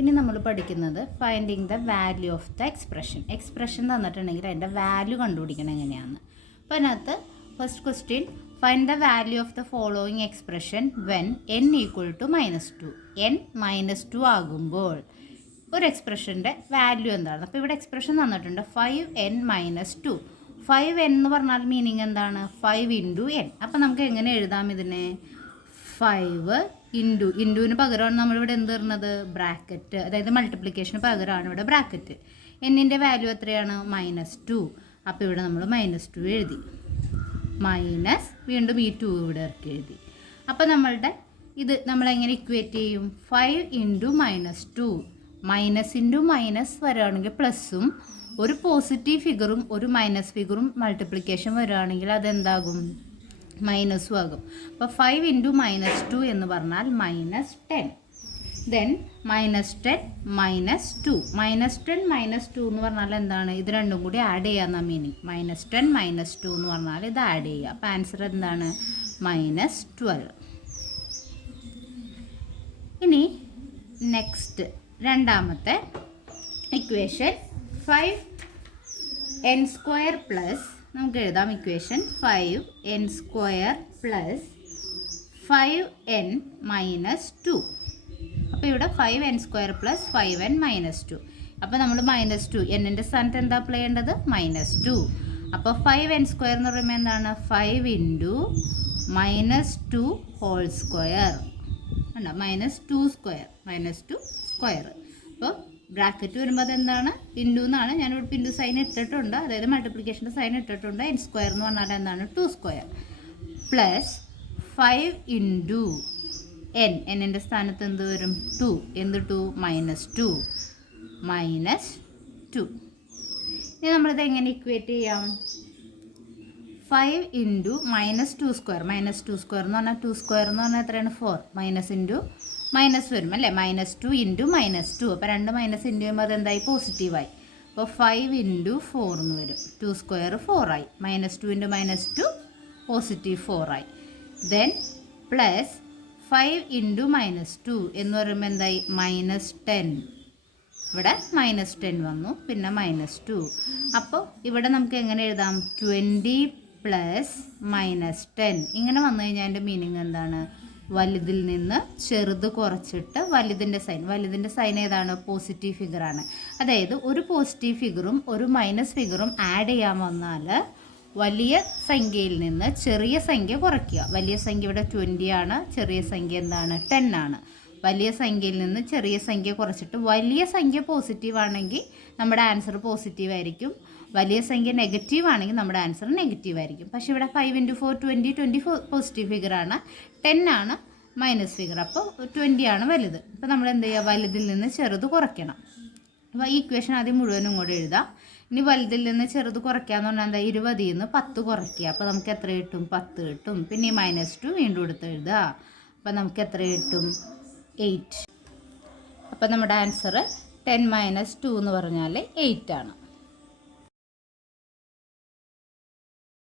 ഇനി നമ്മൾ പഠിക്കുന്നത് finding the value of the expression തന്നിട്ടുണ്ടെങ്കിൽ അതിൻ്റെ വാല്യൂ കണ്ടുപിടിക്കണം എങ്ങനെയാണ്. അപ്പോൾ അതിനകത്ത് first question, find the value of the following expression when n equal to -2. n -2 ആകുമ്പോൾ ഒരു എക്സ്പ്രഷൻ്റെ വാല്യൂ എന്താണ്? അപ്പോൾ ഇവിടെ എക്സ്പ്രഷൻ തന്നിട്ടുണ്ട് 5n - 2. 5n എന്ന് പറഞ്ഞാൽ മീനിങ് എന്താണ്? 5 × n. അപ്പോൾ നമുക്ക് എങ്ങനെ എഴുതാം ഇതിനെ? 5 ഇൻറ്റുവിന് പകരമാണ് നമ്മളിവിടെ എന്ത് തരുന്നത്? ബ്രാക്കറ്റ്, അതായത് മൾട്ടിപ്ലിക്കേഷന് പകരമാണ് ഇവിടെ ബ്രാക്കറ്റ്. എന്നിൻ്റെ വാല്യൂ എത്രയാണ്? -2. അപ്പോൾ ഇവിടെ നമ്മൾ -2 എഴുതി, മൈനസ് വീണ്ടും ഈ 2 ഇവിടെ ഇറക്കി എഴുതി. അപ്പോൾ നമ്മളുടെ ഇത് നമ്മളെങ്ങനെ ഇക്വേറ്റ് ചെയ്യും? 5 × -2, മൈനസ് ഇൻറ്റു മൈനസ് വരികയാണെങ്കിൽ പ്ലസ്സും, ഒരു പോസിറ്റീവ് ഫിഗറും ഒരു മൈനസ് ഫിഗറും മൾട്ടിപ്ലിക്കേഷൻ വരികയാണെങ്കിൽ അതെന്താകും? മൈനസും ആകും. അപ്പോൾ 5 × -2 എന്ന് പറഞ്ഞാൽ -10. ദെൻ -10 - 2. -10 - 2 എന്ന് പറഞ്ഞാൽ എന്താണ്? ഇത് രണ്ടും കൂടി ആഡ് ചെയ്യാമെന്ന മീനിങ്. -10 - 2 എന്ന് പറഞ്ഞാൽ ഇത് ആഡ് ചെയ്യുക. അപ്പോൾ ആൻസർ എന്താണ്? -12. ഇനി നെക്സ്റ്റ് രണ്ടാമത്തെ ഇക്വേഷൻ 5n² പ്ലസ്, നമുക്ക് എഴുതാം ഇക്വേഷൻ 5n² പ്ലസ് 5n - 2. അപ്പോൾ ഇവിടെ 5n² പ്ലസ് 5n - 2. അപ്പോൾ നമ്മൾ -2 എന്നിൻ്റെ സ്ഥാനത്ത് എന്താ അപ്ലൈ ചെയ്യേണ്ടത്? -2. അപ്പോൾ 5n² എന്ന് പറയുമ്പോൾ എന്താണ്? 5 × -2 ഹോൾ സ്ക്വയർ ഉണ്ടോ? -2 സ്ക്വയർ. അപ്പോൾ ബ്രാക്കറ്റ് വരുമ്പോൾ അതെന്താണ്? ഇൻറ്റു എന്നാണ്. ഞാനിവിടെ ഇൻറ്റു സൈൻ ഇട്ടിട്ടുണ്ട്, അതായത് മൾട്ടിപ്ലിക്കേഷൻ്റെ സൈൻ ഇട്ടിട്ടുണ്ട്. n² എന്ന് പറഞ്ഞാൽ എന്താണ്? 2² പ്ലസ് 5 × n. എന്നിൻ്റെ സ്ഥാനത്ത് എന്ത് വരും? 2. എന്ത് 2? -2. ഇനി നമ്മളിത് എങ്ങനെ ഇക്വേറ്റ് ചെയ്യാം? 5 × -2² -2² എന്ന് പറഞ്ഞാൽ 2² എന്ന് പറഞ്ഞാൽ എത്രയാണ്? 4. മൈനസ് ഇൻറ്റു മൈനസ് വരും അല്ലേ? -2 × -2. അപ്പോൾ 2 മൈനസ് ഇൻറ്റു ചെയ്യുമ്പോൾ അതെന്തായി? പോസിറ്റീവായി. അപ്പോൾ 5 × 4 എന്ന് വരും. 2² 4 ആയി. -2 × -2 പോസിറ്റീവ് 4 ആയി. ദെൻ പ്ലസ് 5 × -2 എന്ന് പറയുമ്പോൾ എന്തായി? -10. ഇവിടെ -10 വന്നു, പിന്നെ -2. അപ്പോൾ ഇവിടെ നമുക്ക് എങ്ങനെ എഴുതാം? 20 പ്ലസ് -10. ഇങ്ങനെ വന്നു കഴിഞ്ഞാൽ അതിൻ്റെ മീനിങ് എന്താണ്? വലുതിൽ നിന്ന് ചെറുത് കുറച്ചിട്ട് വലുതിൻ്റെ സൈൻ ഏതാണ്? പോസിറ്റീവ് ഫിഗറാണ്. അതായത് ഒരു പോസിറ്റീവ് ഫിഗറും ഒരു മൈനസ് ഫിഗറും ആഡ് ചെയ്യാൻ വന്നാൽ വലിയ സംഖ്യയിൽ നിന്ന് ചെറിയ സംഖ്യ കുറയ്ക്കുക. വലിയ സംഖ്യ ഇവിടെ 20 ആണ്, ചെറിയ സംഖ്യ എന്താണ്? 10 ആണ്. വലിയ സംഖ്യയിൽ നിന്ന് ചെറിയ സംഖ്യ കുറച്ചിട്ട് വലിയ സംഖ്യ പോസിറ്റീവ് ആണെങ്കിൽ നമ്മുടെ ആൻസർ പോസിറ്റീവ് ആയിരിക്കും, വലിയ സംഖ്യ നെഗറ്റീവ് ആണെങ്കിൽ നമ്മുടെ ആൻസർ നെഗറ്റീവ് ആയിരിക്കും. പക്ഷേ ഇവിടെ 5 × 4 20 പോസിറ്റീവ് ഫിഗറാണ്, 10 ആണ് മൈനസ് ഫിഗർ. അപ്പോൾ 20 ആണ് വലുത്. അപ്പോൾ നമ്മൾ എന്ത് ചെയ്യുക? വലുതിൽ നിന്ന് ചെറുത് കുറയ്ക്കണം. അപ്പോൾ ഈ ഇക്വേഷൻ ആദ്യം മുഴുവനും കൂടെ എഴുതാം. ഇനി വലുതിൽ നിന്ന് ചെറുത് കുറയ്ക്കാന്ന് പറഞ്ഞാൽ എന്താ? 20 നിന്ന് 10 കുറയ്ക്കുക. അപ്പോൾ നമുക്ക് എത്ര കിട്ടും? 10 കിട്ടും. പിന്നെ -2 വീണ്ടും എടുത്ത് എഴുതുക. അപ്പോൾ നമുക്ക് എത്ര കിട്ടും? 8. അപ്പോൾ നമ്മുടെ ആൻസർ 10 - 2 എന്ന് പറഞ്ഞാൽ 8 ആണ്.